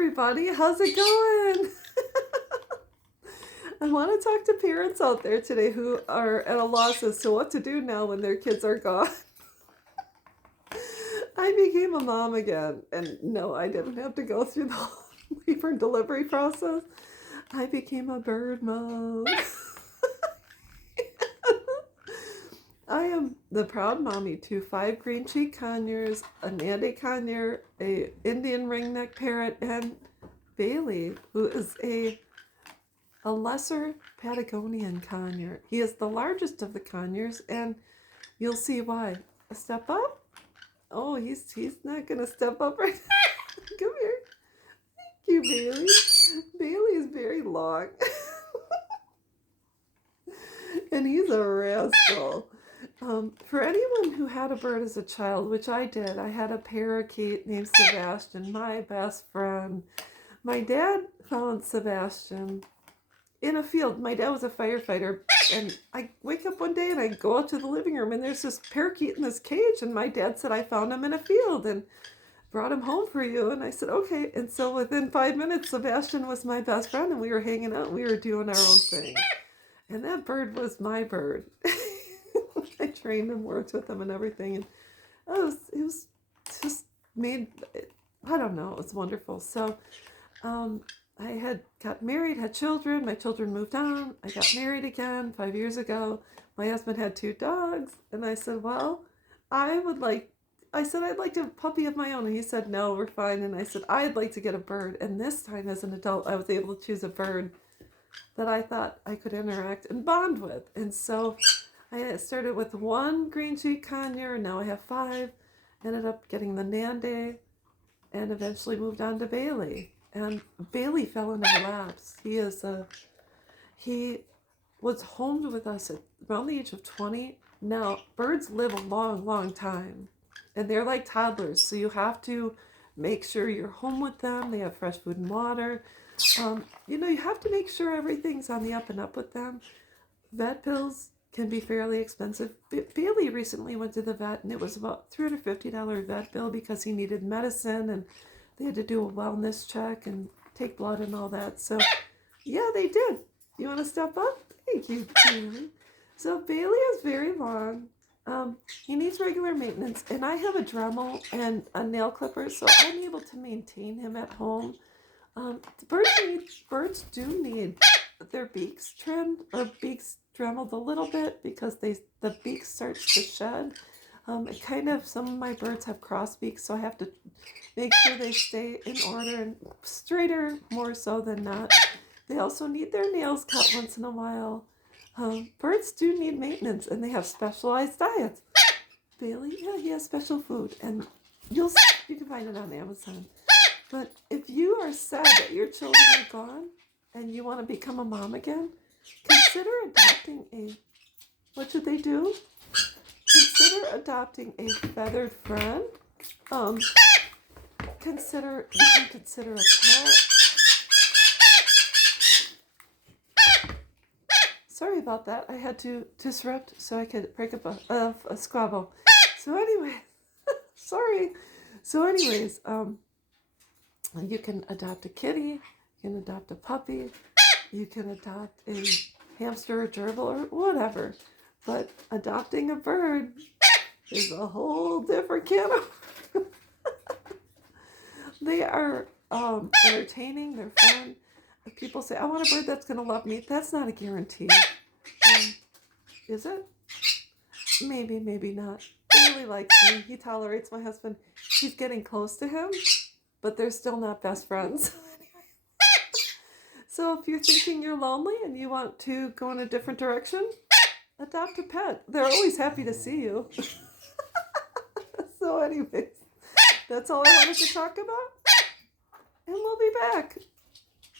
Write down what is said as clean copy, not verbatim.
everybody. How's it going? I want to talk to parents out there today who are at a loss as to what to do now when their kids are gone. I became a mom again, and no, I didn't have to go through the whole labor and delivery process. I became a bird mom. I am the proud mommy to 5 green cheek conures, a Nande conure, a Indian ringneck parrot, and Bailey, who is a lesser Patagonian conure. He is the largest of the conures, and you'll see why. Step up? Oh, he's not gonna step up right now. Come here. Thank you, Bailey. Bailey is very long. And he's a rascal. For anyone who had a bird as a child, which I did, I had a parakeet named Sebastian, my best friend. My dad found Sebastian in a field. My dad was a firefighter, and I wake up one day and I go out to the living room and there's this parakeet in this cage, and my dad said, I found him in a field and brought him home for you. And I said, okay. And so within 5 minutes, Sebastian was my best friend, and we were hanging out and we were doing our own thing. And that bird was my bird. I trained him, worked with him and everything. And it was just made, I don't know, it was wonderful. So I had got married, had children. My children moved on. I got married again 5 years ago. My husband had 2 dogs. And I said, well, I'd like a puppy of my own. And he said, no, we're fine. And I said, I'd like to get a bird. And this time as an adult, I was able to choose a bird that I thought I could interact and bond with. And so I started with 1 green cheek conure, and now I have 5. Ended up getting the Nande, and eventually moved on to Bailey. And Bailey fell in our laps. He was homed with us at around the age of 20. Now, birds live a long, long time, and they're like toddlers, so you have to make sure you're home with them. They have fresh food and water. You have to make sure everything's on the up and up with them. Vet bills can be fairly expensive. Bailey recently went to the vet, and it was about $350 vet bill because he needed medicine, and they had to do a wellness check and take blood and all that. So, yeah, they did. You want to step up? Thank you, Bailey. So Bailey is very long. He needs regular maintenance, and I have a Dremel and a nail clipper, so I'm able to maintain him at home. Birds do need their beaks trimmed or beaks dremeled a little bit because the beak starts to shed. Some of my birds have cross beaks, so I have to make sure they stay in order and straighter more so than not. They also need their nails cut once in a while. Birds do need maintenance, and they have specialized diets. Bailey, yeah, he has special food, and you can find it on Amazon. But if you are sad that your children are gone and you want to become a mom again, consider adopting what should they do? Consider adopting a feathered friend. You can consider a pet. Sorry about that. I had to disrupt so I could break up a squabble. So anyway, sorry. So anyways, you can adopt a kitty, you can adopt a puppy, you can adopt a hamster or gerbil or whatever. But adopting a bird is a whole different can of They are entertaining, they're fun. If people say, I want a bird that's going to love me, that's not a guarantee. Is it? Maybe, maybe not. He really likes me. He tolerates my husband. He's getting close to him, but they're still not best friends. So if you're thinking you're lonely and you want to go in a different direction, adopt a pet. They're always happy to see you. So anyways, that's all I wanted to talk about. And we'll be back.